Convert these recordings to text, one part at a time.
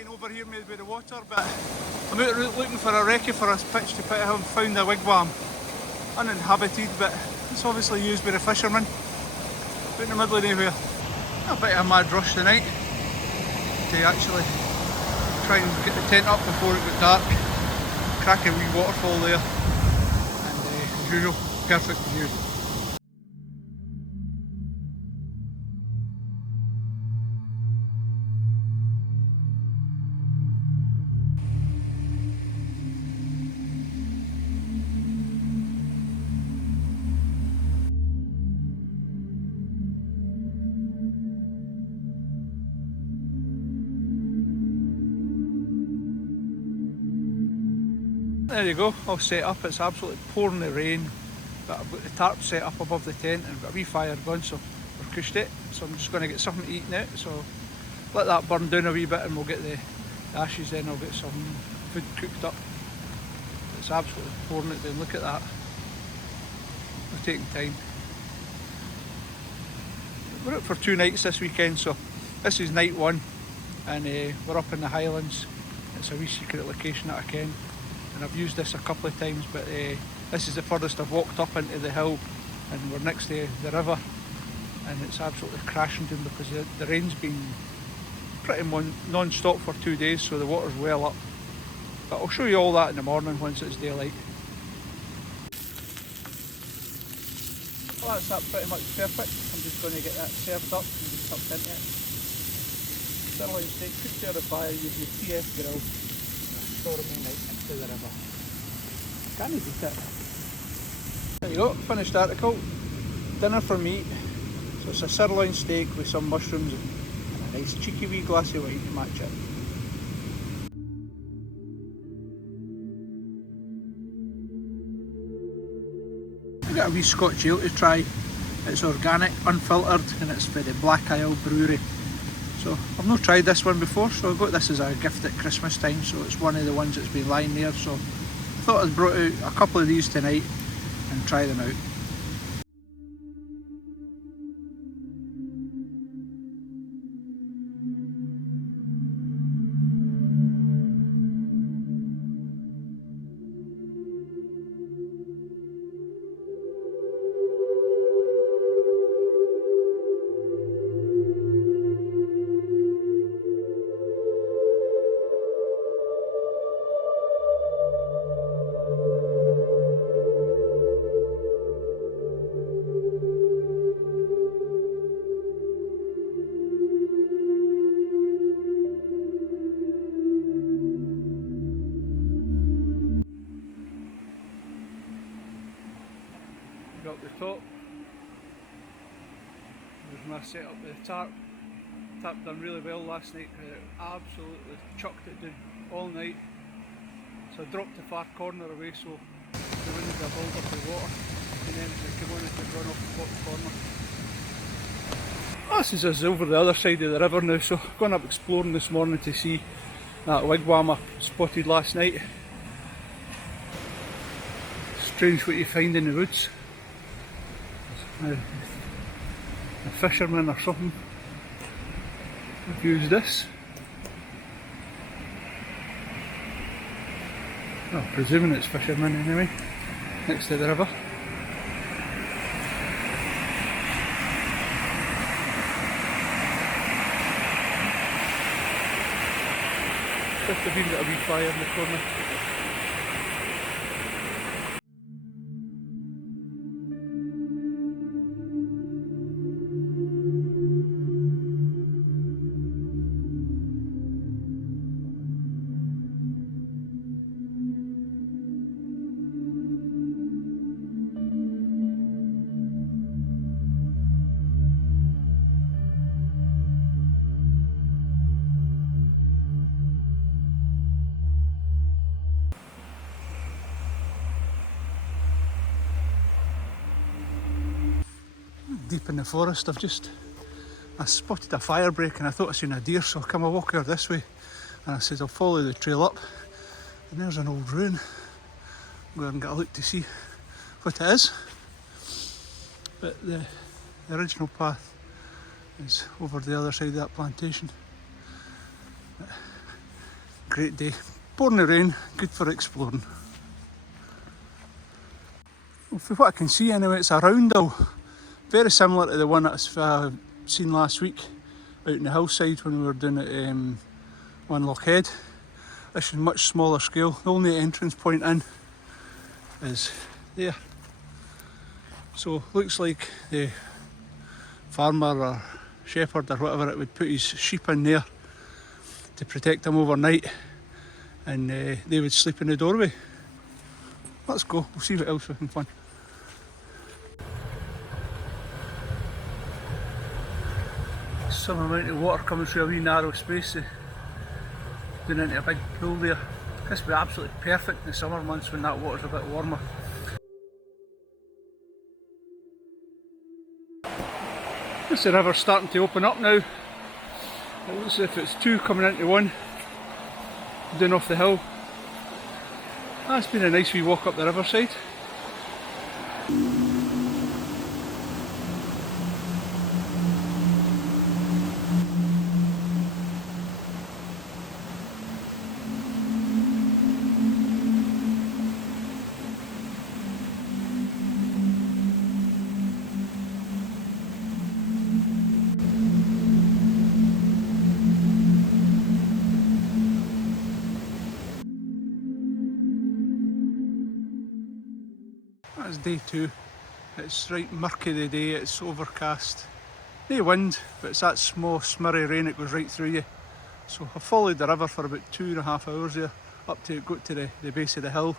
getting over here made with the water, but I'm out looking for a recce for a pitch to put. I haven't found a wigwam. Uninhabited, but it's obviously used by the fishermen. Out in the middle of nowhere. A bit of a mad rush tonight to actually try and get the tent up before it got dark. Cracking wee waterfall there, and as usual, perfect view. There you go, all set up. It's absolutely pouring the rain, but I've got the tarp set up above the tent and I've got a wee fire going, so we're cushed it. So I'm just going to get something to eat now, so let that burn down a wee bit and we'll get the ashes in. I'll get some food cooked up. It's absolutely pouring it down, look at that. We're taking time. We're out for 2 nights this weekend, so this is night 1 and we're up in the Highlands. It's a wee secret location that I ken. And I've used this a couple of times, but this is the furthest I've walked up into the hill, and we're next to the river, and it's absolutely crashing down because the rain's been pretty non-stop for 2 days, so the water's well up. But I'll show you all that in the morning once it's daylight. Well, that's that pretty much perfect. I'm just going to get that served up and just tucked into it. Sirloin steak cooked over the fire using the TF grill. Stormy night into the river. Can't beat it. There you go, finished article. Dinner for me. So it's a sirloin steak with some mushrooms and a nice cheeky wee glass of wine to match it. I got a wee Scotch ale to try. It's organic, unfiltered, and it's for the Black Isle Brewery. So I've not tried this one before, so I got this as a gift at Christmas time, so it's one of the ones that's been lying there, so I thought I'd brought out a couple of these tonight and try them out. Up the top. There's my setup with the tarp. Tarp done really well last night because it absolutely chucked it down all night. So I dropped the far corner away so there wouldn't be a build up of water, and then it came on to run off the bottom corner. This is us over the other side of the river now, so going up exploring this morning to see that wigwam I spotted last night. Strange what you find in the woods. A fisherman or something have used this. Well, presuming it's fishermen anyway, next to the river. Just have even got a wee fire in the corner. Deep in the forest, I spotted a fire break and I thought I seen a deer, so I come a walk here this way and I said I'll follow the trail up, and there's an old ruin. Go and get a look to see what it is, but the original path is over the other side of that plantation. But Great day. Pouring the rain, good for exploring. Well, from what I can see anyway, it's a roundel. Very similar to the one that I've seen last week out in the hillside when we were doing it on Lochhead. This is much smaller scale. The only entrance point in is there. So looks like the farmer or shepherd or whatever it would put his sheep in there to protect them overnight, and they would sleep in the doorway. Let's go, we'll see what else we can find. Some amount of water coming through a wee narrow space, down into a big pool there. This would be absolutely perfect in the summer months when that water's a bit warmer. This the river's starting to open up now. It looks as if it's two coming into one, down off the hill. It's been a nice wee walk up the riverside. That's day two. It's right murky the day, it's overcast. No wind, but it's that small smurry rain that goes right through you. So I followed the river for about 2.5 hours there, up to go to the base of the hill.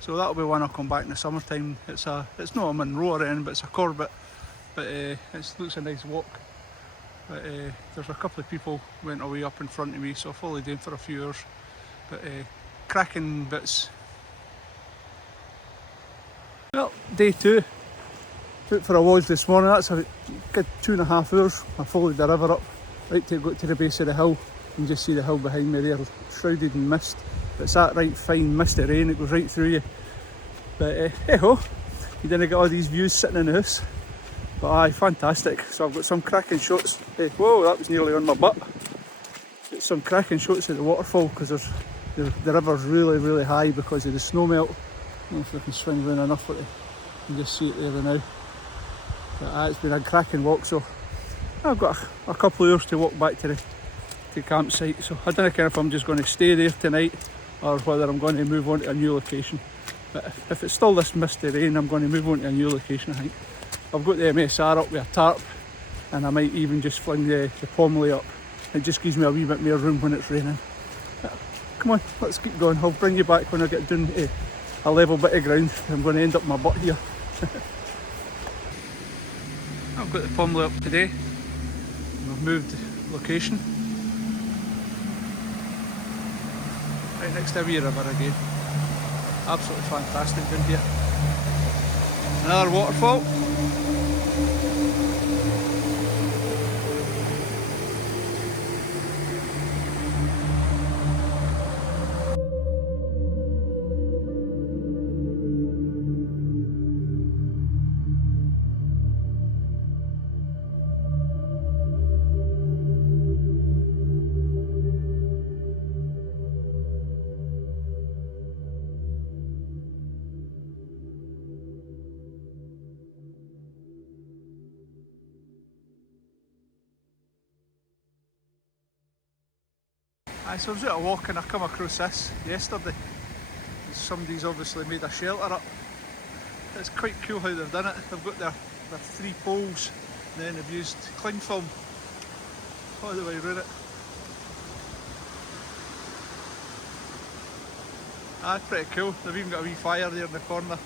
So that'll be when I'll come back in the summertime. It's not a Munro or anything, but it's a Corbett. But it looks a nice walk. But there's a couple of people went away up in front of me, so I followed them for a few hours. But cracking bits. Well, day two. Out for a walk this morning. That's a good 2.5 hours. I followed the river up right to go to the base of the hill and just see the hill behind me there, shrouded in mist. But it's that right fine misty rain that goes right through you. But hey ho, you didn't get all these views sitting in the house. But aye, fantastic. So I've got some cracking shots. Hey, whoa, that was nearly on my butt. Got some cracking shots at the waterfall because the river's really high because of the snow melt. I don't know if I can swing round enough for it. You can just see it there now. But it's been a cracking walk, so I've got a couple of hours to walk back to the campsite. So I don't know if I'm just going to stay there tonight or whether I'm going to move on to a new location. But if it's still this misty rain, I'm going to move on to a new location, I think. I've got the Msr up with a tarp, and I might even just fling the Pomoly up. It just gives me a wee bit more room when it's raining. Come on, let's keep going. I'll bring you back when I get down to a level bit of ground. I'm going to end up my butt here. I've got the Pomoly up today. We've moved location. Right next to a wee river again. Absolutely fantastic down here. Another waterfall. So I was out a walk and I come across this yesterday. Somebody's obviously made a shelter up. It's quite cool how they've done it. They've got their 3 poles and then they've used cling film all the way around it. That's pretty cool. They've even got a wee fire there in the corner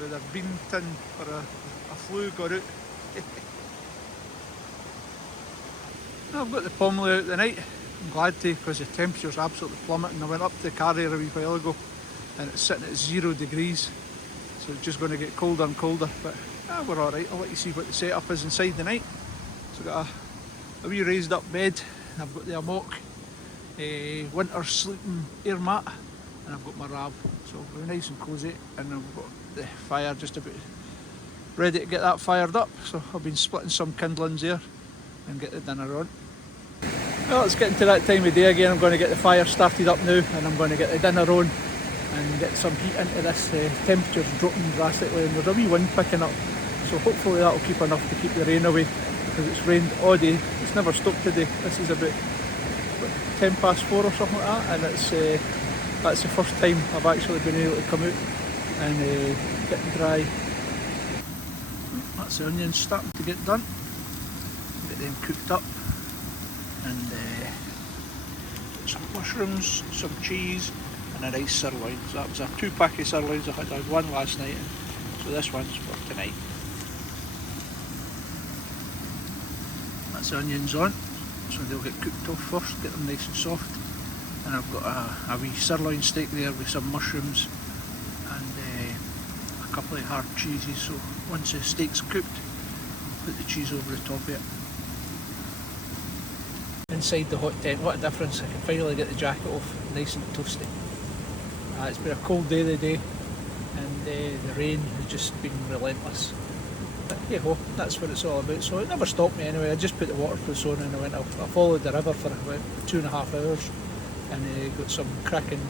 with a bean tin or a flue got out. I've got the Pomoly out tonight. I'm glad to, because the temperature's absolutely plummeting. I went up to the carrier a wee while ago and it's sitting at 0 degrees, so it's just going to get colder and colder, but we're alright. I'll let you see what the setup is inside the night. So I've got a wee raised up bed, I've got the amok, a winter sleeping air mat, and I've got my rab, so we're nice and cosy, and I've got the fire just about ready to get that fired up. So I've been splitting some kindlings there and get the dinner on. Well, it's getting to that time of day again. I'm going to get the fire started up now, and I'm going to get the dinner on and get some heat into this. Temperature's dropping drastically and there's a wee wind picking up, so hopefully that'll keep enough to keep the rain away, because it's rained all day. It's never stopped today. This is about 10 past 4 or something like that, and that's the first time I've actually been able to come out and get dry. That's the onions starting to get done. Get them cooked up, and some mushrooms, some cheese, and a nice sirloin. So that was a 2-pack of sirloins. I had one last night, so this one's for tonight. That's the onions on, so they'll get cooked off first, get them nice and soft. And I've got a wee sirloin steak there with some mushrooms and a couple of hard cheeses. So once the steak's cooked, put the cheese over the top of it. Inside the hot tent, what a difference. I can finally get the jacket off, nice and toasty. It's been a cold day today, and the rain has just been relentless. But hey ho, that's what it's all about. So it never stopped me anyway. I just put the waterproofs on and I followed the river for about 2.5 hours, and got some cracking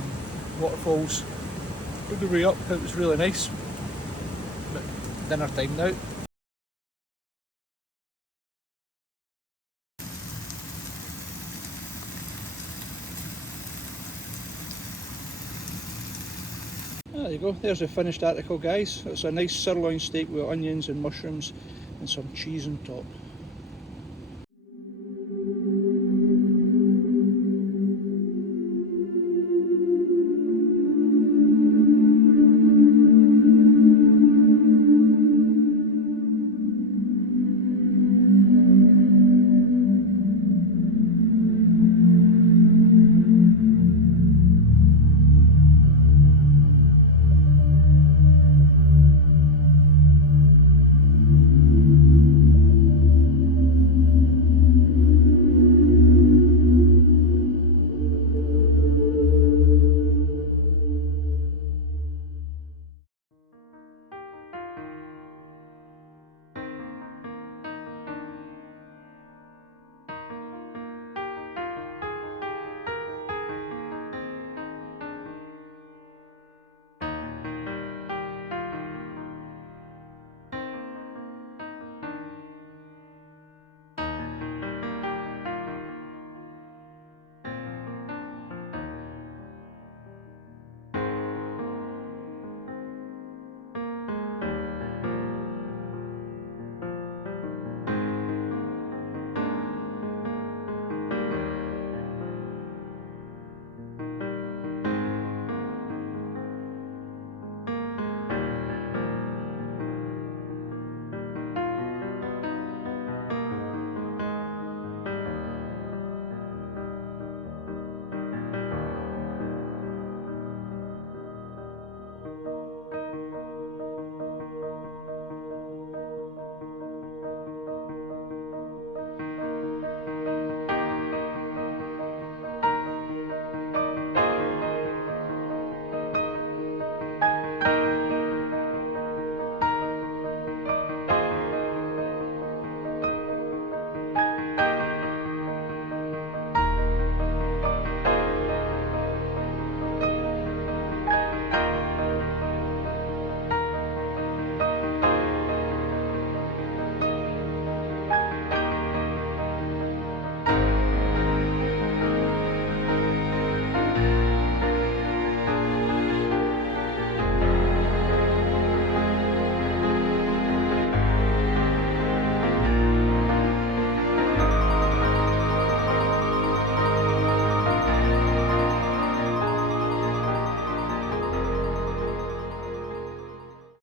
waterfalls all the way up. It was really nice. But dinner time now. There you go, there's the finished article, guys. It's a nice sirloin steak with onions and mushrooms and some cheese on top.